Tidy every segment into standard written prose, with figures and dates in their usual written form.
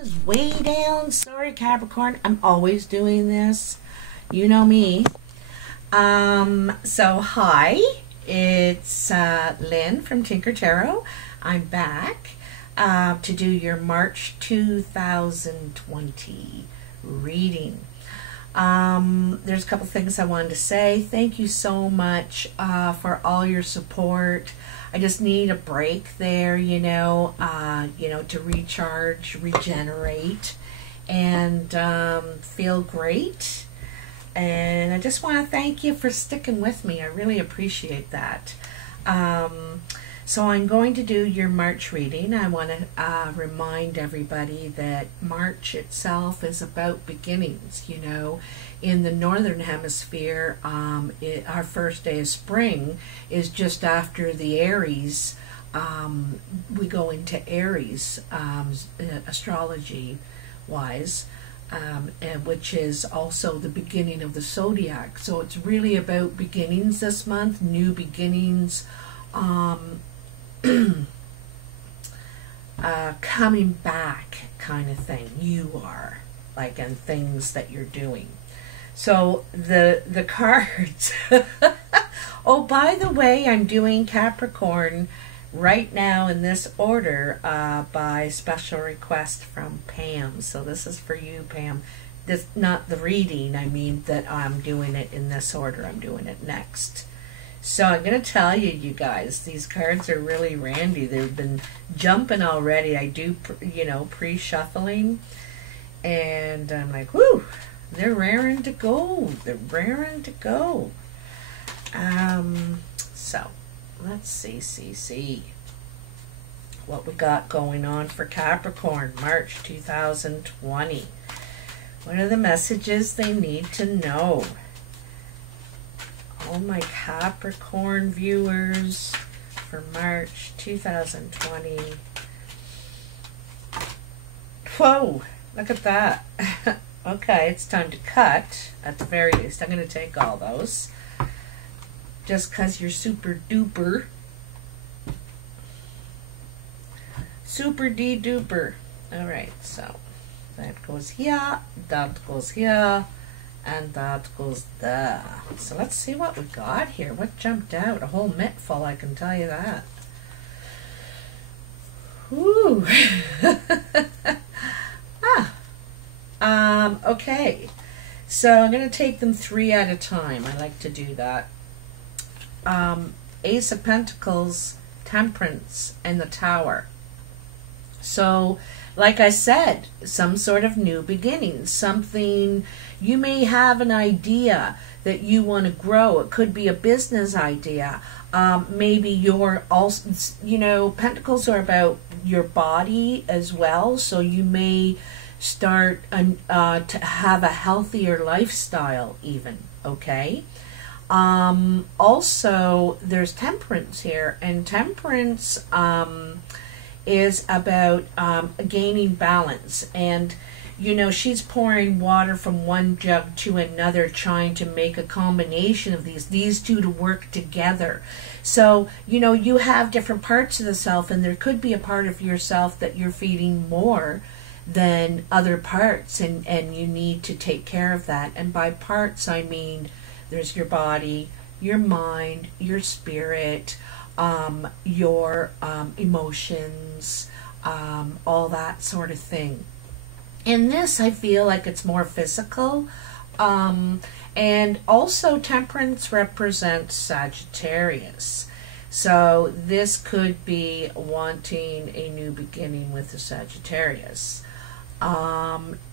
Is way down. Sorry, Capricorn. I'm always doing this. You know me. So hi, it's Lynn from Tinker Tarot. I'm back to do your March 2020 reading. There's a couple things I wanted to say. Thank you so much for all your support. I just need a break there, to recharge, regenerate, and feel great. And I just want to thank you for sticking with me. I really appreciate that. So I'm going to do your March reading. I want to remind everybody that March itself is about beginnings. In the northern hemisphere, our first day of spring is just after the Aries. We go into Aries, astrology-wise, which is also the beginning of the zodiac. So it's really about beginnings this month, new beginnings, coming back kind of thing. You are, and things that you're doing. So the cards. Oh, by the way, I'm doing Capricorn right now in this order by special request from Pam. So this is for you, Pam. This not the reading. I mean that I'm doing it in this order. I'm doing it next. So I'm going to tell you, you guys, these cards are really randy. They've been jumping already. I do, pre-shuffling. And I'm like, whoo, they're raring to go. They're raring to go. So let's see what we got going on for Capricorn, March 2020. What are the messages they need to know? All my Capricorn viewers for March 2020. Whoa, look at that. Okay, it's time to cut, at the very least. I'm going to take all those. Just because you're super duper. Super duper. Alright, so that goes here, that goes here, and that goes there. So let's see what we got here. What jumped out? A whole mitt full, I can tell you that. Whew. Okay, so I'm going to take them three at a time. I like to do that. Ace of Pentacles, Temperance, and the Tower. So, like I said, some sort of new beginning. Something, you may have an idea that you want to grow. It could be a business idea. Maybe you're also, Pentacles are about your body as well. So you may start to have a healthier lifestyle even, okay? Also, there's Temperance here, and Temperance is about gaining balance. And, she's pouring water from one jug to another, trying to make a combination of these two to work together. So, you have different parts of the self, and there could be a part of yourself that you're feeding more than other parts, and you need to take care of that. And by parts, I mean there's your body, your mind, your spirit, your emotions, all that sort of thing. In this, I feel like it's more physical. And also, Temperance represents Sagittarius. So this could be wanting a new beginning with the Sagittarius.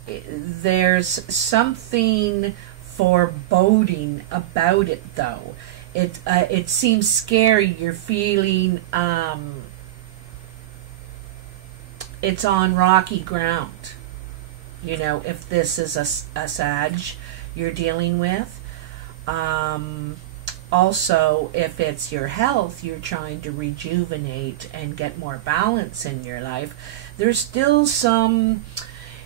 There's something foreboding about it, though. It seems scary. You're feeling it's on rocky ground. If this is a Sag you're dealing with. Also, if it's your health, you're trying to rejuvenate and get more balance in your life. There's still some,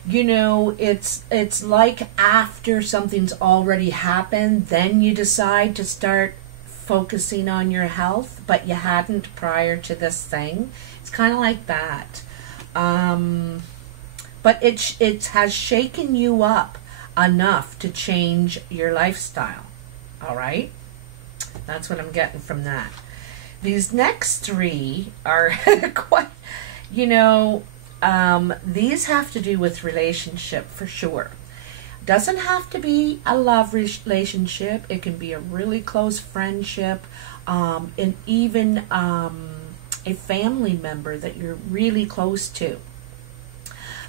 it's like after something's already happened, then you decide to start focusing on your health, but you hadn't prior to this thing. It's kind of like that. but it has shaken you up enough to change your lifestyle. All right? That's what I'm getting from that. These next three are quite, you know, these have to do with relationship for sure. Doesn't have to be a love relationship. It can be a really close friendship, and even a family member that you're really close to.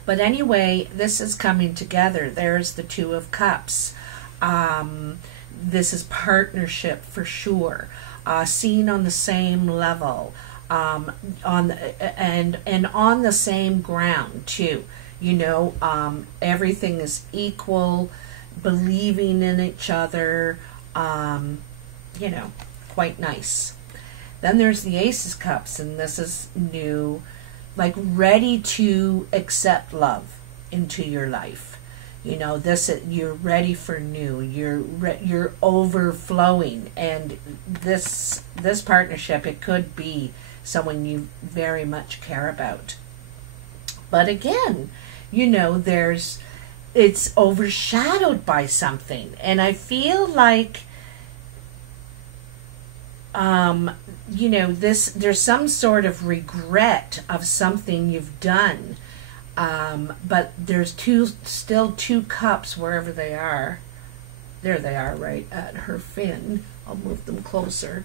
But anyway, this is coming together. There's the Two of Cups. This is partnership for sure. Seen on the same level, on the same ground too. You know, everything is equal, believing in each other. You know, quite nice. Then there's the Ace of Cups, and this is new, like ready to accept love into your life. You know, this, you're ready for new. You're overflowing, and this partnership, it could be someone you very much care about. But again, you know, it's overshadowed by something, and I feel like you know, there's some sort of regret of something you've done. But there's still two cups wherever they are. There they are, right at her fin. I'll move them closer.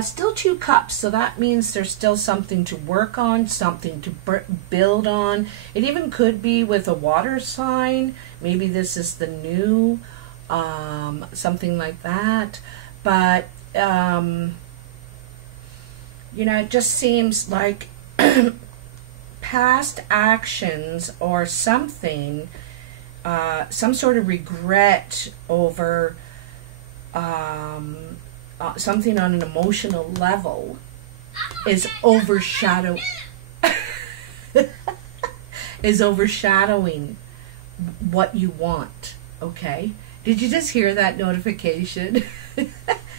Still two cups, so that means there's still something to work on, something to build on. It even could be with a water sign. Maybe this is the new, something like that. But, you know, it just seems like past actions or something, some sort of regret over something on an emotional level is overshadowing what you want. Okay, did you just hear that notification? It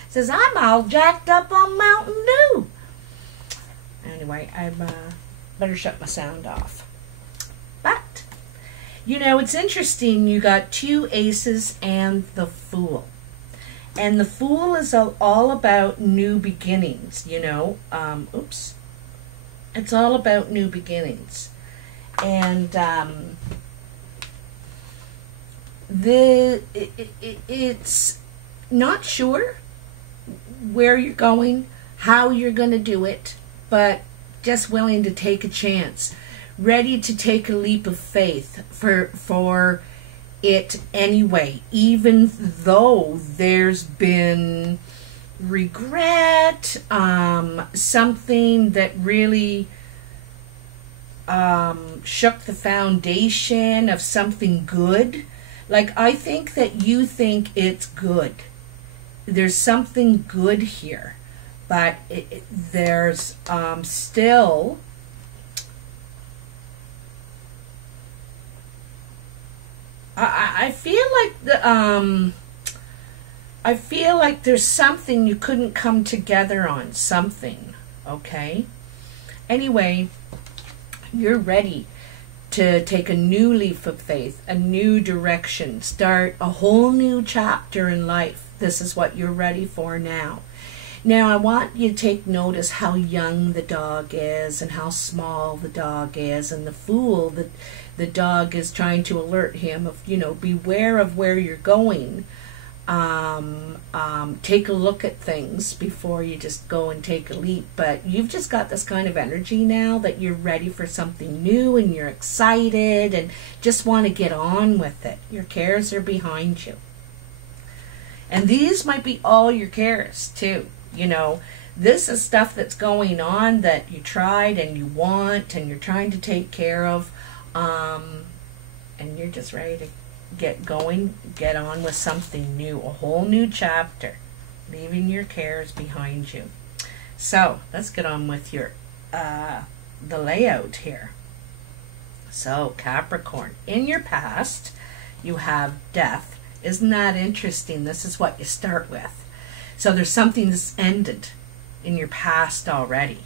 says I'm all jacked up on Mountain Dew. Anyway, I'm better shut my sound off. But you know, it's interesting, you got two aces and the Fool. And the Fool is all about new beginnings, you know. It's all about new beginnings. And it's not sure where you're going, how you're going to do it, but just willing to take a chance, ready to take a leap of faith for it anyway, even though there's been regret, something that really shook the foundation of something good. Like, I think that you think it's good. There's something good here, but there's still I feel like there's something you couldn't come together on, something, okay? Anyway, you're ready to take a new leap of faith, a new direction, start a whole new chapter in life. This is what you're ready for now. Now, I want you to take notice how young the dog is and how small the dog is. And the Fool, the dog is trying to alert him of, you know, beware of where you're going. Take a look at things before you just go and take a leap. But you've just got this kind of energy now that you're ready for something new and you're excited and just want to get on with it. Your cares are behind you. And these might be all your cares too. You know, this is stuff that's going on that you tried and you want and you're trying to take care of, and you're just ready to get going, get on with something new, a whole new chapter, leaving your cares behind you. So let's get on with your the layout here. So Capricorn, in your past you have death. Isn't that interesting? This is what you start with. So there's something that's ended in your past already.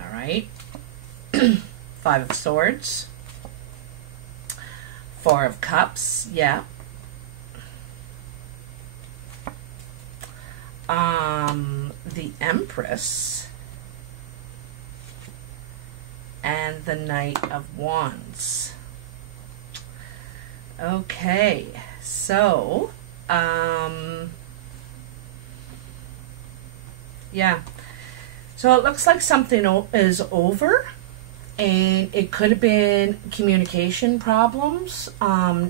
All right. 5 of Swords. Four of Cups, yeah. The Empress and the Knight of Wands. Okay, so yeah, so it looks like something is over, and it could have been communication problems.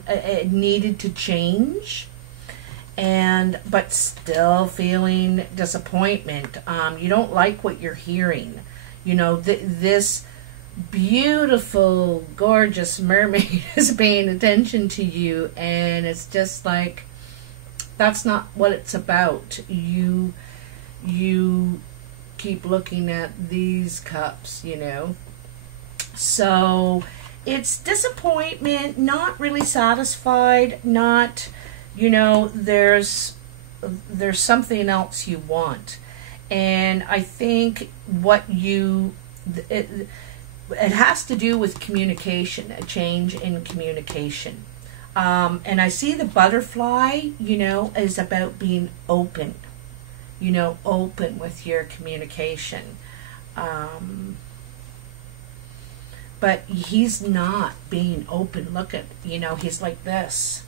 It needed to change, but still feeling disappointment. You don't like what you're hearing. You know, this beautiful, gorgeous mermaid is paying attention to you, and it's just like, that's not what it's about. You keep looking at these cups, you know. So it's disappointment, not really satisfied, not, you know, there's something else you want. And I think what it has to do with communication, a change in communication. And I see the butterfly, you know, is about being open, you know, open with your communication. But he's not being open. Look at, you know, he's like this.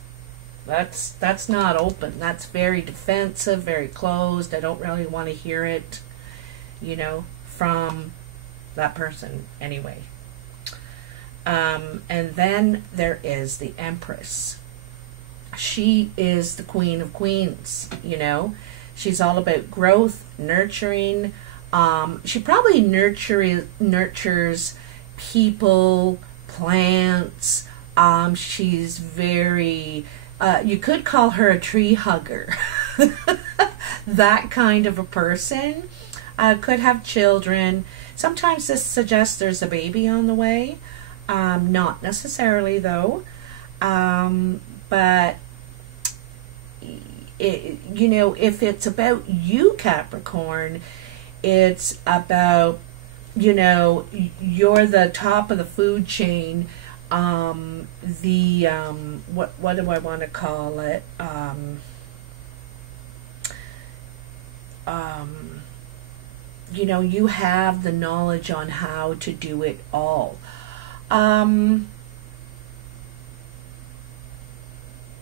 That's not open. That's very defensive, very closed. I don't really want to hear it, you know, from that person anyway. And then there is the Empress. She is the Queen of Queens, you know. She's all about growth, nurturing. She probably nurtures people, plants. She's very, you could call her a tree hugger. That kind of a person. Could have children. Sometimes this suggests there's a baby on the way. Not necessarily though. But you know, if it's about you, Capricorn, it's about, you know, you're the top of the food chain. What do I want to call it? You know, you have the knowledge on how to do it all.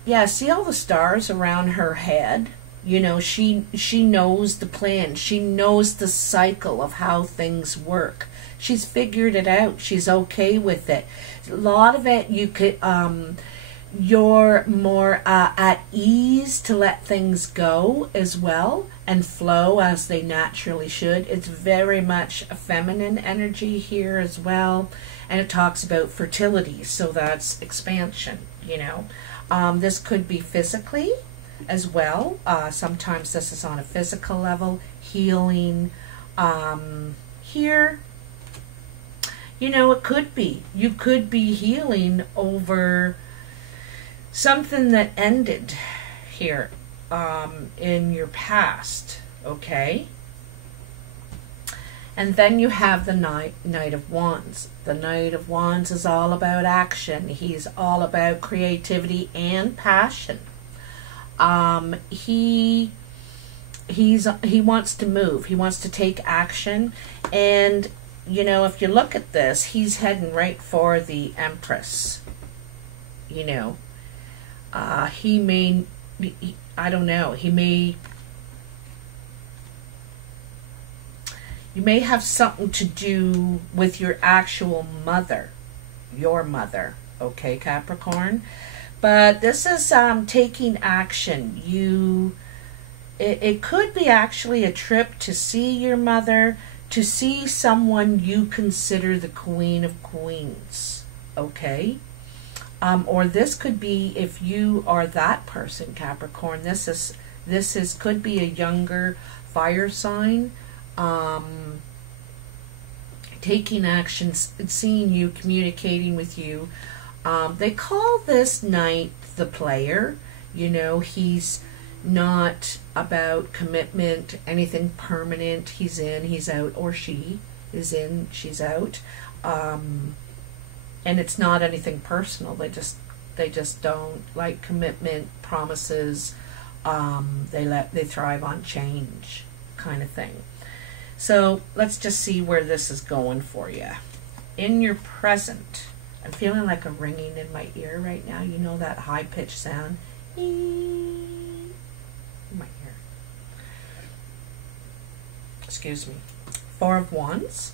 Yeah, see all the stars around her head? You know, she knows the plan. She knows the cycle of how things work. She's figured it out. She's okay with it. A lot of it, you could, you're more at ease to let things go as well and flow as they naturally should. It's very much a feminine energy here as well. And it talks about fertility, so that's expansion, you know. This could be physically as well. Sometimes this is on a physical level, healing. Here, you know, it could be. You could be healing over something that ended here in your past, okay? And then you have the Knight of Wands. The Knight of Wands is all about action. He's all about creativity and passion. He wants to move. He wants to take action. And, you know, if you look at this, he's heading right for the Empress. You know, he may, I don't know, he may, you may have something to do with your actual mother, your mother, okay, Capricorn? But this is taking action. It could be actually a trip to see your mother, to see someone you consider the Queen of Queens, okay? Or this could be, if you are that person, Capricorn, this could be a younger fire sign, taking action, seeing you, communicating with you. They call this knight the player. You know, he's not about commitment, anything permanent. He's in, he's out, or she is in, she's out. And it's not anything personal. They just They just don't like commitment, promises. They thrive on change, kind of thing. So let's just see where this is going for you. In your present, I'm feeling like a ringing in my ear right now. You know that high-pitched sound? In my ear. Excuse me. 4 of Wands.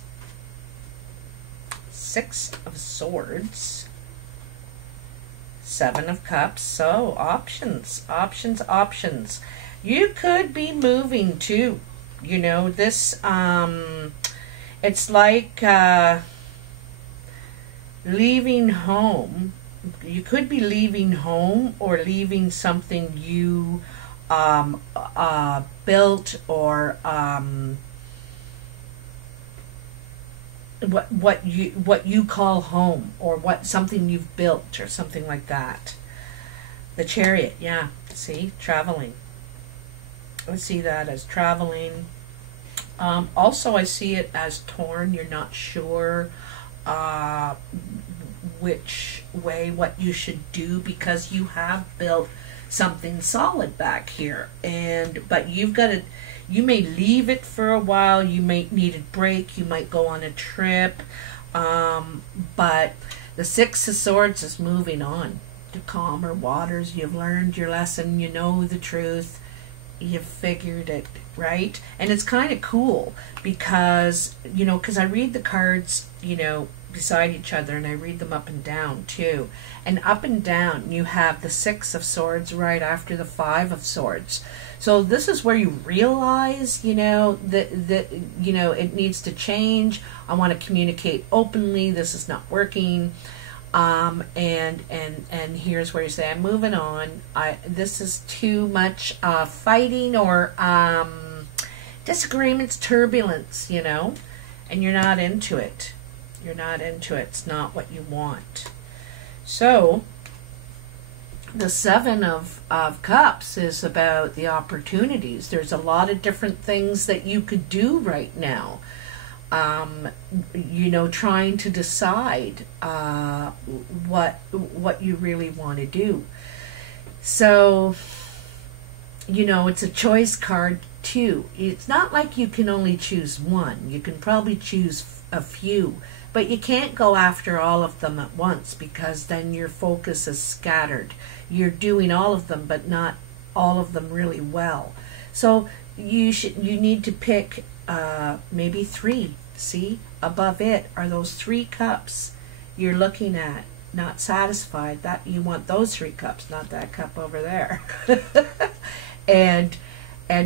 6 of Swords. 7 of Cups. So, options, options, options. You could be moving too. You know, this, it's like leaving home. You could be leaving home or leaving something you built, or what you call home, or what something you've built or something like that. The Chariot, yeah, see, traveling. I see that as traveling. Also, I see it as torn. You're not sure which way, what you should do, because you have built something solid back here, but you've got to, you may leave it for a while, you may need a break, you might go on a trip, but the 6 of Swords is moving on to calmer waters. You've learned your lesson, you know the truth, you've figured it, right? And it's kind of cool because, you know, because I read the cards, you know, beside each other, and I read them up and down too. And up and down, you have the 6 of Swords right after the 5 of Swords. So this is where you realize, you know, that you know, it needs to change. I want to communicate openly. This is not working. And here's where you say, I'm moving on. This is too much fighting or disagreements, turbulence, you know, and you're not into it. You're not into it. It's not what you want. So the 7 of Cups is about the opportunities. There's a lot of different things that you could do right now. You know, trying to decide what you really want to do. So, you know, it's a choice card too. It's not like you can only choose one. You can probably choose a few, but you can't go after all of them at once, because then your focus is scattered. You're doing all of them, but not all of them really well. So you need to pick maybe 3. See, above it are those 3 cups you're looking at, not satisfied. That you want those 3 cups, not that cup over there. and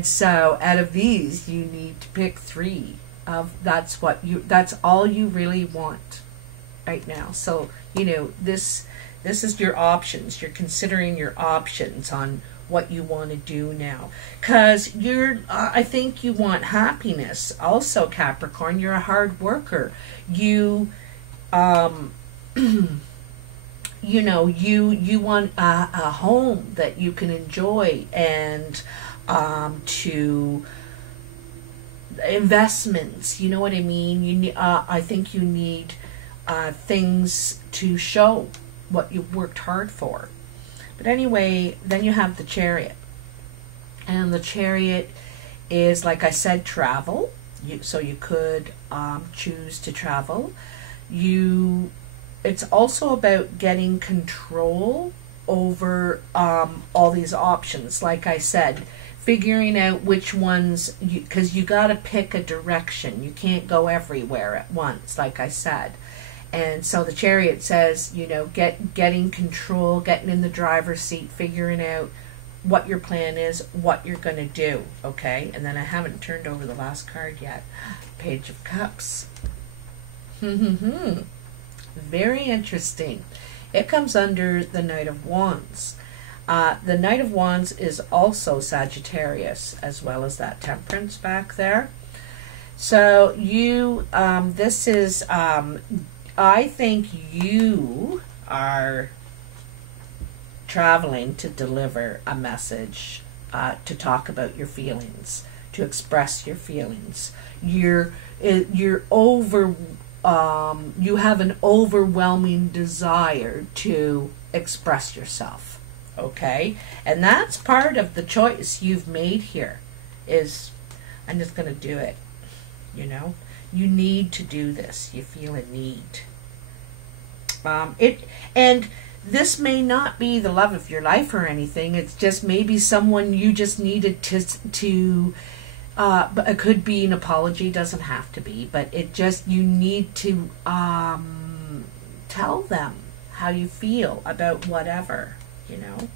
so out of these, you need to pick 3 of that's all you really want right now. So, you know, this is your options. You're considering your options on what you want to do now, because I think you want happiness also, Capricorn. You're a hard worker. You you know, you want a home that you can enjoy, and to investments, you know what I mean? You need, I think you need things to show what you worked hard for. But anyway, then you have the Chariot, and the Chariot is, like I said, travel. So you could choose to travel. It's also about getting control over all these options. Like I said, figuring out which ones, because you got to pick a direction. You can't go everywhere at once, like I said. And so the Chariot says, you know, getting control, getting in the driver's seat, figuring out what your plan is, what you're going to do, okay? And then I haven't turned over the last card yet. Page of Cups. Very interesting. It comes under the Knight of Wands. The Knight of Wands is also Sagittarius, as well as that Temperance back there. So you, this is, I think you are traveling to deliver a message, to talk about your feelings, to express your feelings. You're you have an overwhelming desire to express yourself, okay? And that's part of the choice you've made here is, I'm just going to do it, you know? You need to do this. You feel a need. And this may not be the love of your life or anything. It's just maybe someone you just needed to but it could be an apology, doesn't have to be, but it just, you need to tell them how you feel about whatever, you know.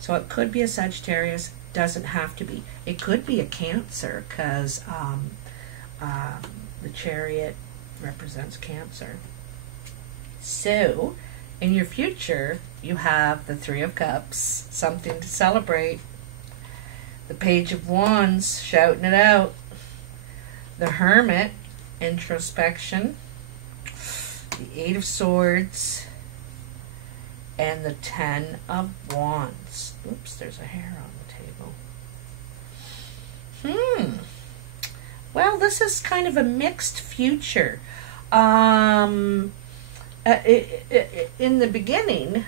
So it could be a Sagittarius, doesn't have to be. It could be a Cancer, because the Chariot represents Cancer. So in your future, you have the Three of Cups, something to celebrate. The Page of Wands, shouting it out. The Hermit, introspection. The Eight of Swords. And the Ten of Wands. Oops, there's a hair on the table. Well, this is kind of a mixed future. In the beginning,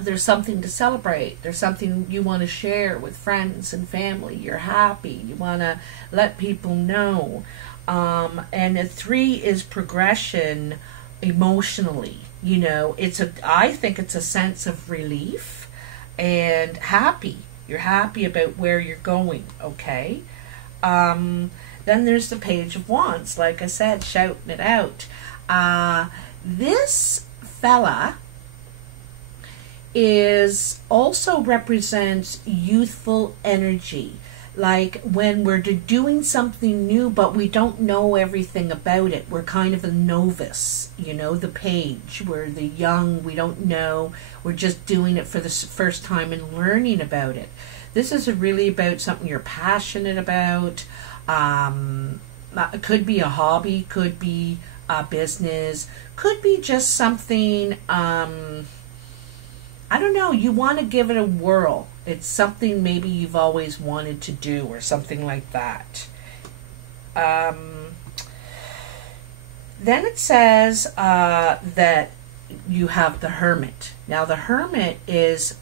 there's something to celebrate. There's something you want to share with friends and family. You're happy. You want to let people know. And a 3 is progression emotionally. You know, I think it's a sense of relief and happy. You're happy about where you're going, okay? Then there's the Page of Wands, like I said, shouting it out. This fella also represents youthful energy. Like when we're doing something new, but we don't know everything about it. We're kind of a novice, you know, the Page. We're the young, we don't know. We're just doing it for the first time and learning about it. This is really about something you're passionate about. It could be a hobby, could be a business, could be just something, I don't know, you want to give it a whirl. It's something maybe you've always wanted to do or something like that. Then it says that you have the Hermit. Now the Hermit is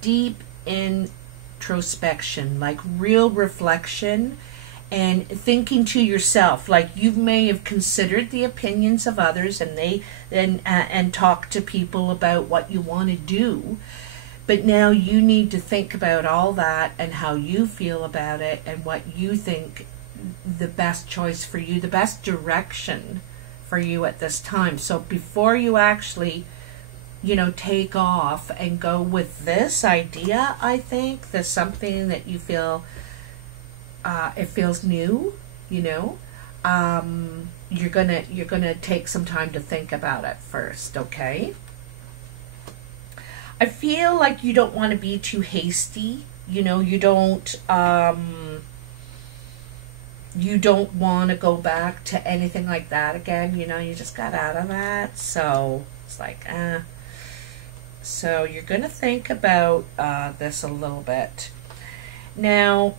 deep introspection, like real reflection and thinking to yourself. Like you may have considered the opinions of others and talk to people about what you want to do. But now you need to think about all that and how you feel about it and what you think the best choice for you, the best direction for you at this time. So before you actually, you know, take off and go with this idea, I think there's something that you feel, it feels new, you know, you're gonna take some time to think about it first, okay? I feel like you don't want to be too hasty. You know, you don't want to go back to anything like that again. You know, you just got out of that. So it's like, So you're going to think about this a little bit. Now,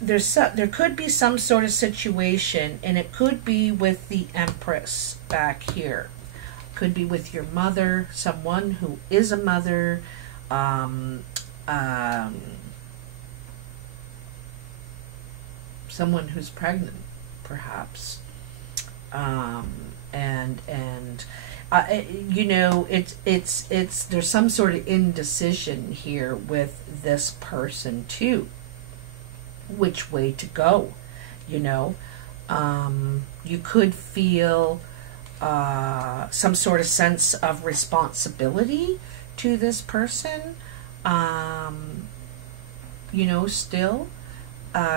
there could be some sort of situation, and it could be with the Empress back here. Could be with your mother, someone who is a mother, someone who's pregnant, perhaps, you know, it's there's some sort of indecision here with this person too, which way to go, you know. You could feel some sort of sense of responsibility to this person, you know, still.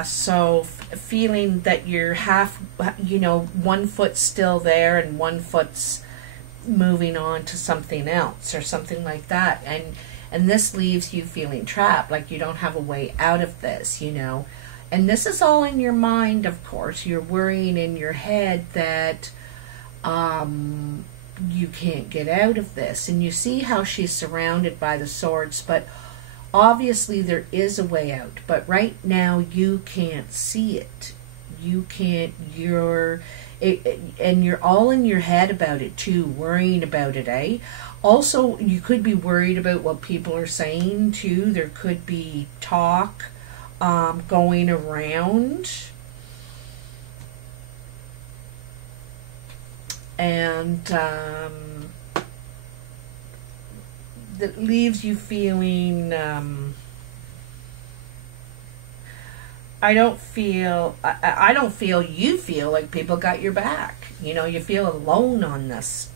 So feeling that you're half, you know, one foot's still there and one foot's moving on to something else or something like that. And this leaves you feeling trapped, like you don't have a way out of this, you know. And this is all in your mind, of course. You're worrying in your head that you can't get out of this. And you see how she's surrounded by the swords, but obviously there is a way out. But right now you can't see it. you can't, and you're all in your head about it too, worrying about it, eh? Also, you could be worried about what people are saying too. There could be talk going around. And that leaves you feeling, I don't feel you feel like people got your back. You know, you feel alone on this,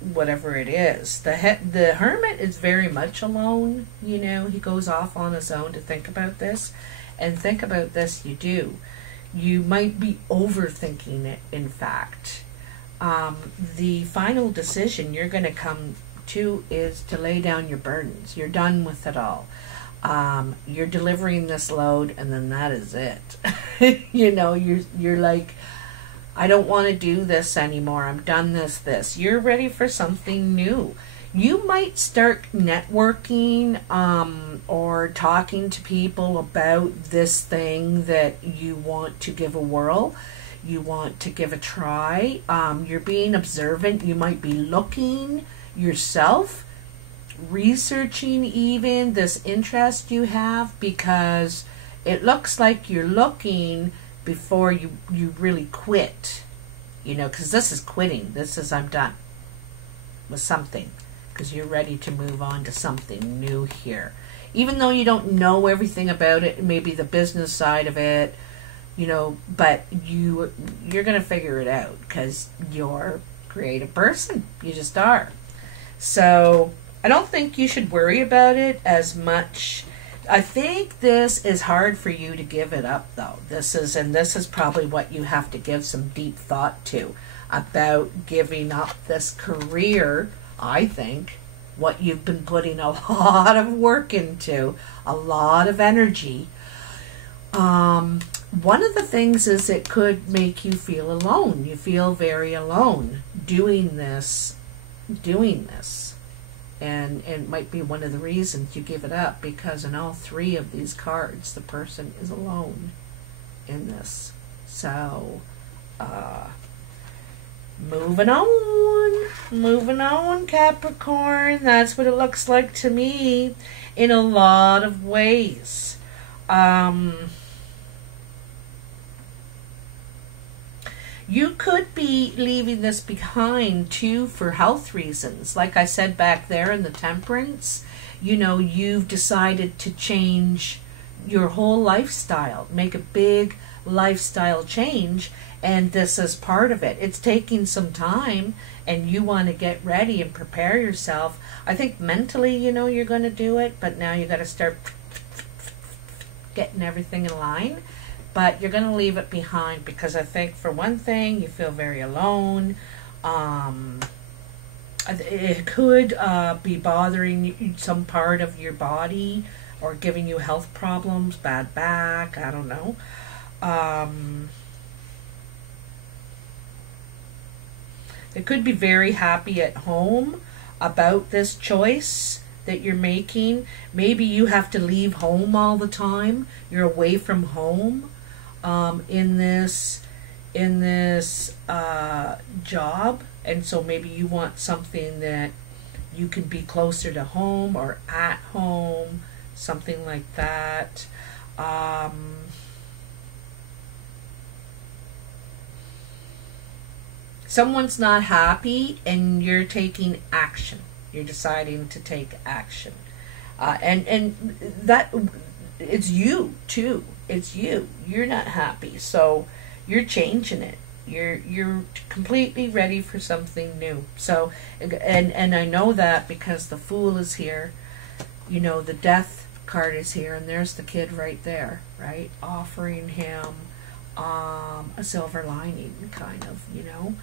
whatever it is. The hermit is very much alone. You know, he goes off on his own to think about this. And think about this, you do. You might be overthinking it, in fact. The final decision you're going to come to is to lay down your burdens. You're done with it all. You're delivering this load, and then that is it. You know, you're like, I don't want to do this anymore. I'm done this. You're ready for something new. You might start networking or talking to people about this thing that you want to give a whirl. You want to give a try. You're being observant. You might be looking yourself, researching even this interest you have, because it looks like you're looking before you really quit. You know, because this is quitting. This is, I'm done with something, because you're ready to move on to something new here. Even though you don't know everything about it, maybe the business side of it, you know, but you're going to figure it out, because you're a creative person. You just are. So I don't think you should worry about it as much. I think this is hard for you to give it up, though. This is probably what you have to give some deep thought to, about giving up this career. I think what you've been putting a lot of work into, a lot of energy. One of the things is it could make you feel alone. You feel very alone doing this. And it might be one of the reasons you give it up, because in all three of these cards, the person is alone in this. So, moving on, Capricorn. That's what it looks like to me in a lot of ways. You could be leaving this behind too for health reasons. Like I said back there in the Temperance, you know, you've decided to change your whole lifestyle, make a big lifestyle change, and this is part of it. It's taking some time, and you want to get ready and prepare yourself. I think mentally, you know, you're going to do it, but now you got to start getting everything in line. But you're going to leave it behind, because I think, for one thing, you feel very alone. It could be bothering some part of your body, or giving you health problems, bad back, I don't know. It could be very happy at home about this choice that you're making. Maybe you have to leave home all the time. You're away from home. In this job, and so maybe you want something that you can be closer to home or at home, something like that. Someone's not happy, and you're taking action. You're deciding to take action, and that it's you too. It's you. You're not happy, so you're changing it. You're completely ready for something new. So, and I know that because the Fool is here. You know, the Death card is here, and there's the kid right there, right, offering him a silver lining, kind of, you know.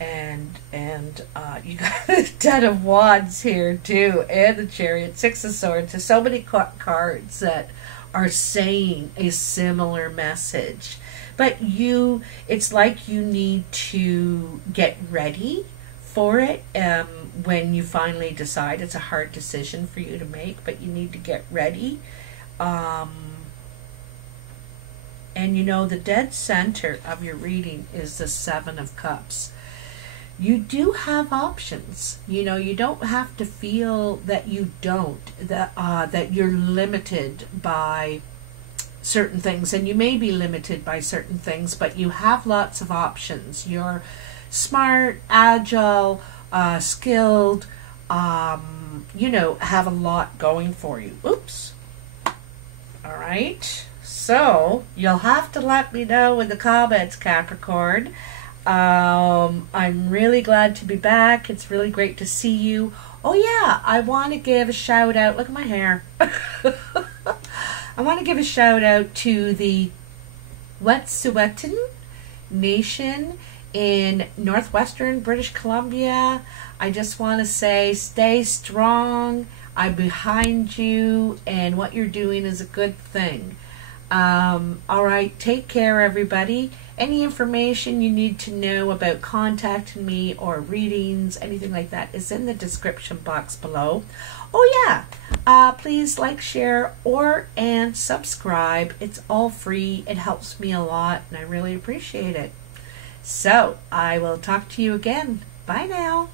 And you got the Ten of Wands here too, and the Chariot, Six of Swords. There's so many cards that are saying a similar message, but it's like you need to get ready for it. When you finally decide, it's a hard decision for you to make, but you need to get ready. And you know, the dead center of your reading is the Seven of Cups. You do have options. You know, you don't have to feel that you don't, that you're limited by certain things, and you may be limited by certain things, but you have lots of options. You're smart, agile, skilled, you know, have a lot going for you. Oops. All right. So you'll have to let me know in the comments, Capricorn. I'm really glad to be back. It's really great to see you. Oh yeah, I want to give a shout out. Look at my hair. I want to give a shout out to the Wet'suwet'en Nation in northwestern British Columbia. I just want to say, stay strong. I'm behind you, and what you're doing is a good thing. All right, take care, everybody. Any information you need to know about contacting me or readings, anything like that, is in the description box below. Oh yeah, please like, share, and subscribe. It's all free. It helps me a lot, and I really appreciate it. So I will talk to you again. Bye now.